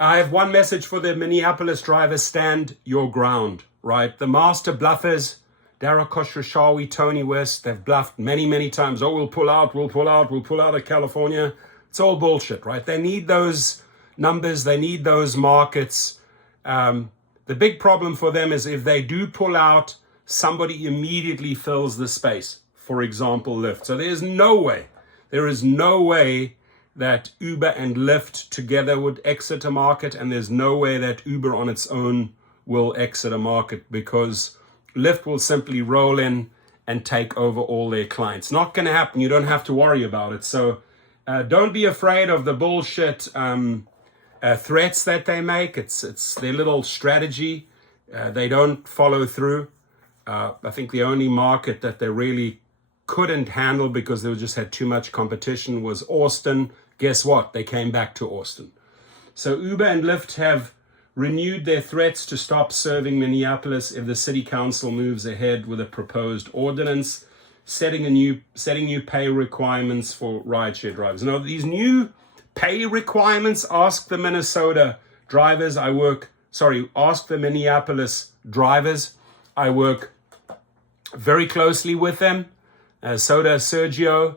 I have one message for the Minneapolis drivers: stand your ground, right? The master bluffers, Dara Khosrowshahi, Tony West, they've bluffed many, many times. Oh, we'll pull out of California. It's all bullshit, right? They need those numbers. They need those markets. The big problem for them is if they do pull out, somebody immediately fills the space. For example, Lyft. So there is no way that Uber and Lyft together would exit a market, and there's no way that Uber on its own will exit a market, because Lyft will simply roll in and take over all their clients. Not going to happen. You don't have to worry about it. So don't be afraid of the bullshit threats that they make. It's their little strategy. They don't follow through. I think the only market that they really couldn't handle because they just had too much competition was Austin. Guess what? They came back to Austin. So Uber and Lyft have renewed their threats to stop serving Minneapolis if the city council moves ahead with a proposed ordinance setting new pay requirements for rideshare drivers. Now, these new pay requirements, ask the Minneapolis drivers. I work very closely with them. So does Sergio.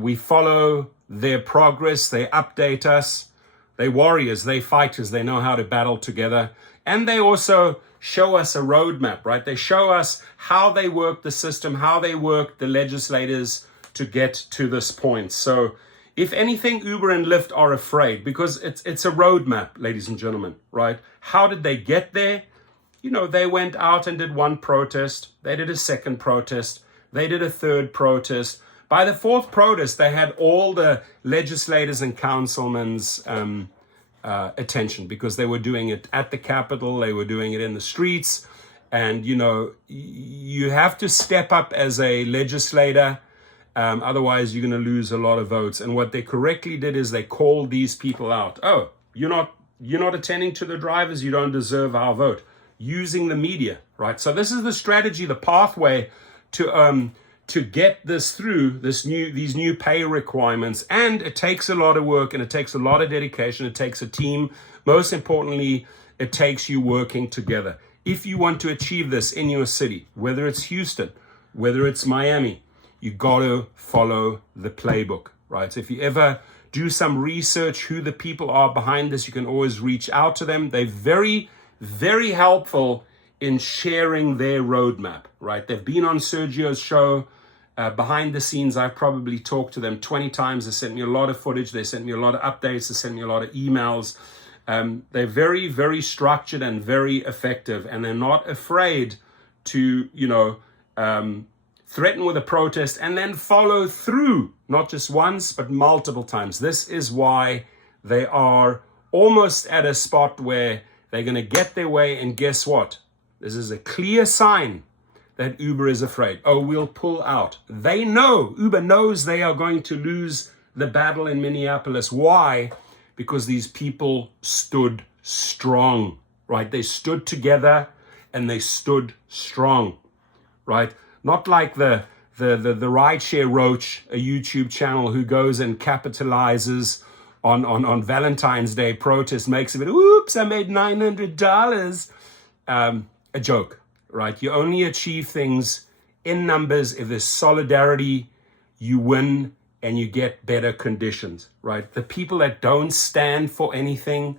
We follow their progress. They update us. They warriors, they fighters. They know how to battle together. And they also show us a roadmap, right? They show us how they work the system, how they work the legislators to get to this point. So if anything, Uber and Lyft are afraid because it's a roadmap, ladies and gentlemen, right? How did they get there? You know, they went out and did one protest. They did a second protest. They did a third protest. By the fourth protest, they had all the legislators and councilmen's attention because they were doing it at the Capitol. They were doing it in the streets. And, you know, you have to step up as a legislator. Otherwise, you're going to lose a lot of votes. And what they correctly did is they called these people out. Oh, you're not attending to the drivers. You don't deserve our vote. Using the media, right? So this is the strategy, the pathway to get this through, these new pay requirements. And it takes a lot of work and it takes a lot of dedication. It takes a team. Most importantly, it takes you working together. If you want to achieve this in your city, whether it's Houston, whether it's Miami, you got to follow the playbook, right? So if you ever do some research who the people are behind this, you can always reach out to them. They're very, very helpful in sharing their roadmap, right? They've been on Sergio's show. Behind the scenes, I've probably talked to them 20 times. They sent me a lot of footage. They sent me a lot of updates. They sent me a lot of emails. They're very, very structured and very effective. And they're not afraid to, threaten with a protest and then follow through, not just once, but multiple times. This is why they are almost at a spot where they're going to get their way. And guess what? This is a clear sign that Uber is afraid. Oh, we'll pull out. They know, Uber knows they are going to lose the battle in Minneapolis. Why? Because these people stood strong, right? They stood together and they stood strong, right? Not like the Rideshare Roach, a YouTube channel who goes and capitalizes on Valentine's Day protest, makes of it, oops, I made $900. A joke, right? You only achieve things in numbers. If there's solidarity, you win and you get better conditions, right? The people that don't stand for anything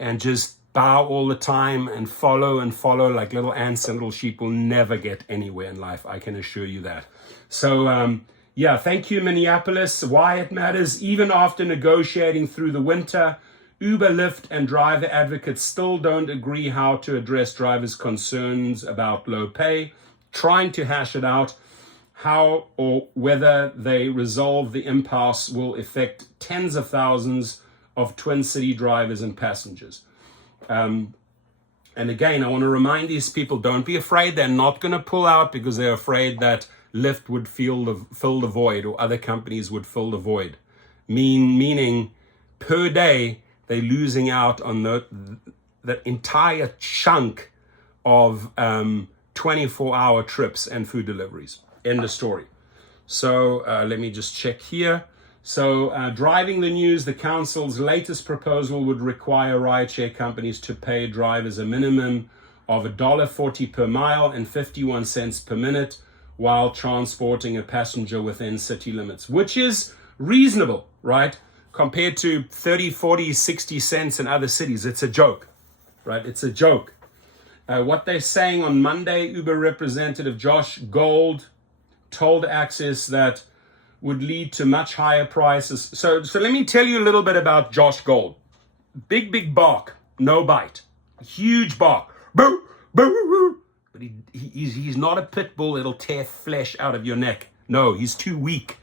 and just bow all the time and follow like little ants and little sheep will never get anywhere in life. I can assure you that. So, thank you, Minneapolis. Why it matters, even after negotiating through the winter, Uber, Lyft, and driver advocates still don't agree how to address drivers' concerns about low pay, trying to hash it out. How or whether they resolve the impasse will affect tens of thousands of Twin City drivers and passengers. And again, I want to remind these people, don't be afraid. They're not going to pull out because they're afraid that Lyft would fill the void or other companies would fill the void. Meaning per day, they're losing out on the entire chunk of 24-hour trips and food deliveries. End of story. So let me just check here. So driving the news, the council's latest proposal would require rideshare companies to pay drivers a minimum of $1.40 per mile and 51 cents per minute while transporting a passenger within city limits, which is reasonable, right? Compared to 30, 40, 60 cents in other cities. It's a joke, right? It's a joke. What they're saying on Monday, Uber representative Josh Gold told Access that would lead to much higher prices. So let me tell you a little bit about Josh Gold. Big bark, no bite. Huge bark. Boo, boo, boo. But he's not a pit bull that'll tear flesh out of your neck. No, he's too weak,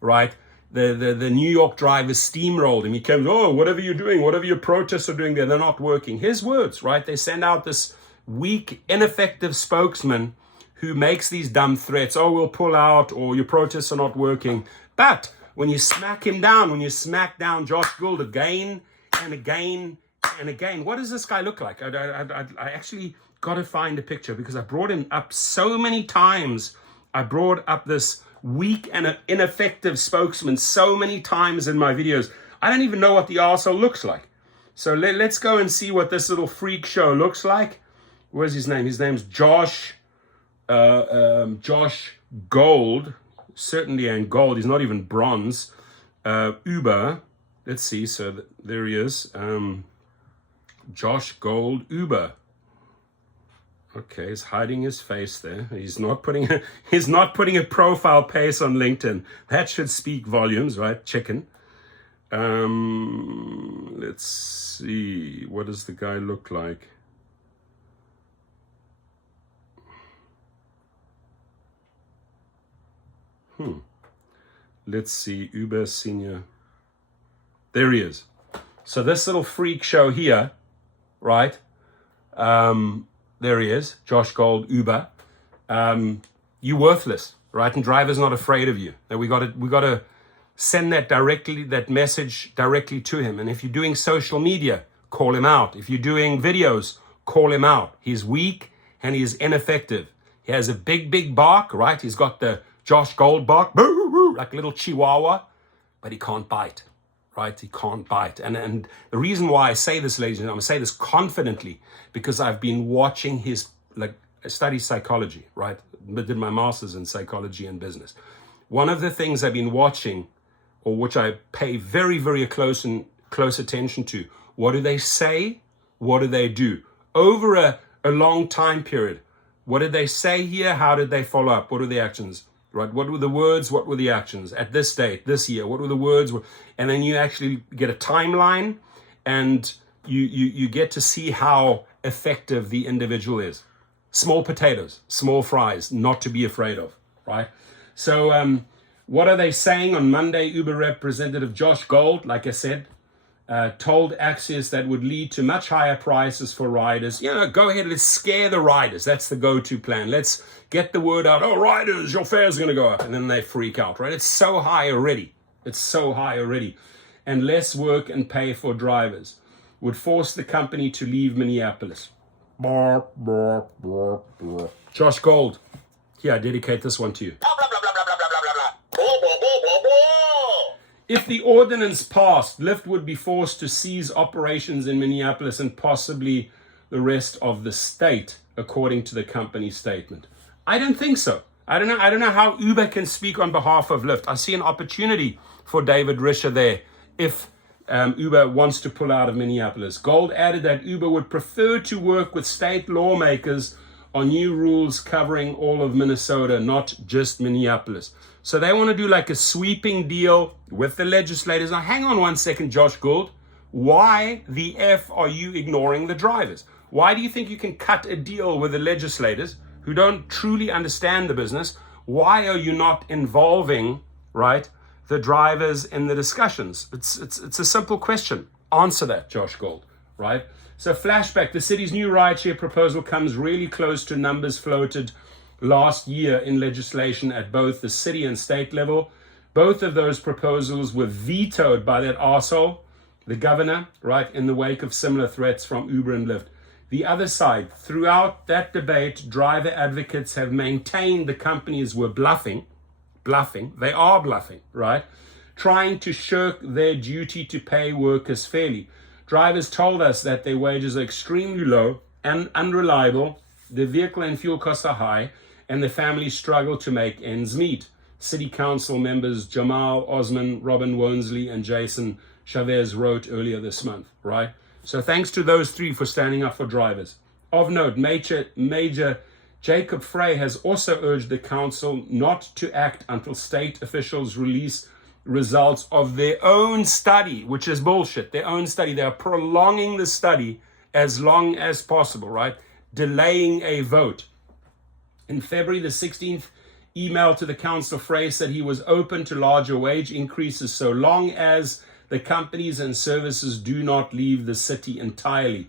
right? The New York drivers steamrolled him. He came, oh, whatever you're doing, whatever your protests are doing there, they're not working. His words, right? They send out this weak, ineffective spokesman who makes these dumb threats. Oh, we'll pull out, or your protests are not working. But when you smack him down, when you smack down Josh Gould again and again and again, what does this guy look like? I actually got to find a picture because I brought him up so many times. I brought up this weak and ineffective spokesman so many times in my videos. I don't even know what the arsehole looks like. So let's go and see what this little freak show looks like. Where's his name? His name's Josh Gold. Certainly ain't gold. He's not even bronze. Uber. Let's see. So there he is. Josh Gold, Uber. Okay, he's hiding his face there. He's not putting a profile pace on LinkedIn. That should speak volumes, right? Chicken. Let's see. What does the guy look like? Let's see. Uber senior. There he is. So this little freak show here, right? There he is, Josh Gold, Uber. You worthless, right? And driver's not afraid of you. That we got to send that message directly to him. And if you're doing social media, call him out. If you're doing videos, call him out. He's weak and he's ineffective. He has a big bark, right? He's got the Josh Gold bark, like a little chihuahua, but he can't bite, right? He can't bite. And the reason why I say this, ladies and gentlemen, I say this confidently, because I've been watching I study psychology, right? I did my master's in psychology and business. One of the things I've been watching, or which I pay very, very close attention to, what do they say? What do they do? Over a long time period. What did they say here? How did they follow up? What are the actions? Right? What were the words? What were the actions? At this date, this year, what were the words? And then you actually get a timeline, and you get to see how effective the individual is. Small potatoes, small fries, not to be afraid of, right? So what are they saying on Monday? Uber representative Josh Gold, like I said, told Axios that would lead to much higher prices for riders. Go ahead, let's scare the riders. That's the go-to plan. Let's get the word out. Oh, riders, your fare's going to go up. And then they freak out, right? It's so high already. And less work and pay for drivers would force the company to leave Minneapolis. Josh Gold. Here, I dedicate this one to you. If the ordinance passed, Lyft would be forced to cease operations in Minneapolis and possibly the rest of the state, according to the company statement. I don't think so. I don't know how Uber can speak on behalf of Lyft. I see an opportunity for David Risher there if Uber wants to pull out of Minneapolis. Gold added that Uber would prefer to work with state lawmakers on new rules covering all of Minnesota, not just Minneapolis. So they want to do like a sweeping deal with the legislators. Now, hang on one second, Josh Gould. Why the F are you ignoring the drivers? Why do you think you can cut a deal with the legislators who don't truly understand the business? Why are you not involving, right, the drivers in the discussions? It's a simple question. Answer that, Josh Gold, right? So flashback, the city's new rideshare proposal comes really close to numbers floated last year in legislation at both the city and state level. Both of those proposals were vetoed by that arsehole, the governor, right, in the wake of similar threats from Uber and Lyft. The other side, throughout that debate, driver advocates have maintained the companies were bluffing. They are bluffing, right? trying to shirk their duty to pay workers fairly. Drivers told us that their wages are extremely low and unreliable, their vehicle and fuel costs are high, and their families struggle to make ends meet. City Council members Jamal Osman, Robin Wonesley, and Jason Chavez wrote earlier this month, right? So thanks to those three for standing up for drivers. Of note, Major Jacob Frey has also urged the council not to act until state officials release results of their own study, which is bullshit, their own study. They are prolonging the study as long as possible, right? Delaying a vote. In February the 16th, email to the council, Frey said he was open to larger wage increases so long as the companies and services do not leave the city entirely.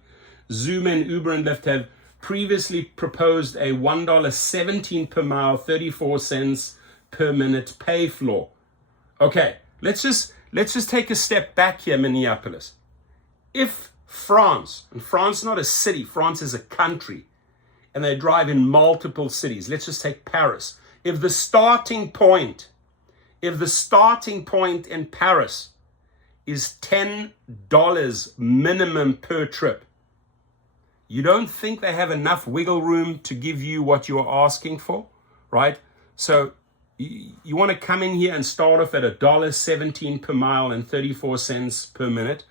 Zoom and Uber and Lyft have previously proposed a $1.17 per mile, 34 cents per minute pay floor. Okay, let's just take a step back here, Minneapolis. If France, and France is not a city, France is a country, and they drive in multiple cities. Let's just take Paris. If the starting point in Paris is $10 minimum per trip, you don't think they have enough wiggle room to give you what you're asking for, right? So you want to come in here and start off at $1.17 per mile and 34 cents per minute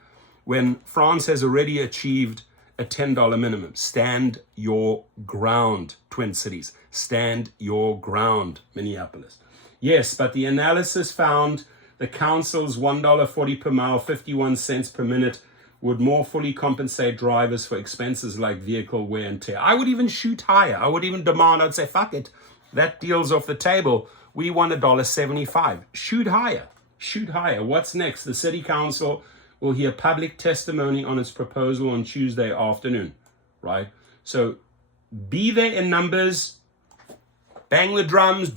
when France has already achieved a $10 minimum. Stand your ground, Twin Cities. Stand your ground, Minneapolis. Yes, but the analysis found the council's $1.40 per mile, 51 cents per minute would more fully compensate drivers for expenses like vehicle wear and tear. I would even shoot higher. I would even demand, I'd say, fuck it. That deal's off the table. We want $1.75. Shoot higher. Shoot higher. What's next? The city council will hear public testimony on its proposal on Tuesday afternoon, right? So be there in numbers, bang the drums,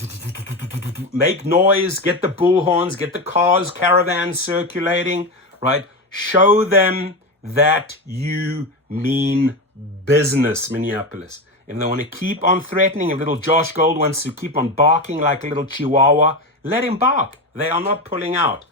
make noise, get the bullhorns, get the cars, caravans circulating, right? Show them that you mean business, Minneapolis. If they want to keep on threatening, if little Josh Gold wants to keep on barking like a little chihuahua, let him bark. They are not pulling out.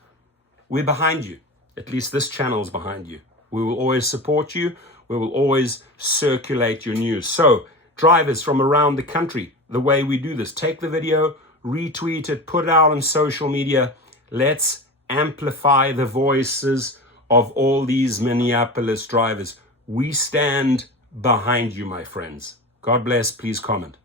We're behind you. At least this channel is behind you. We will always support you. We will always circulate your news. So, drivers from around the country, the way we do this, take the video, retweet it, put it out on social media. Let's amplify the voices of all these Minneapolis drivers. We stand behind you, my friends. God bless. Please comment.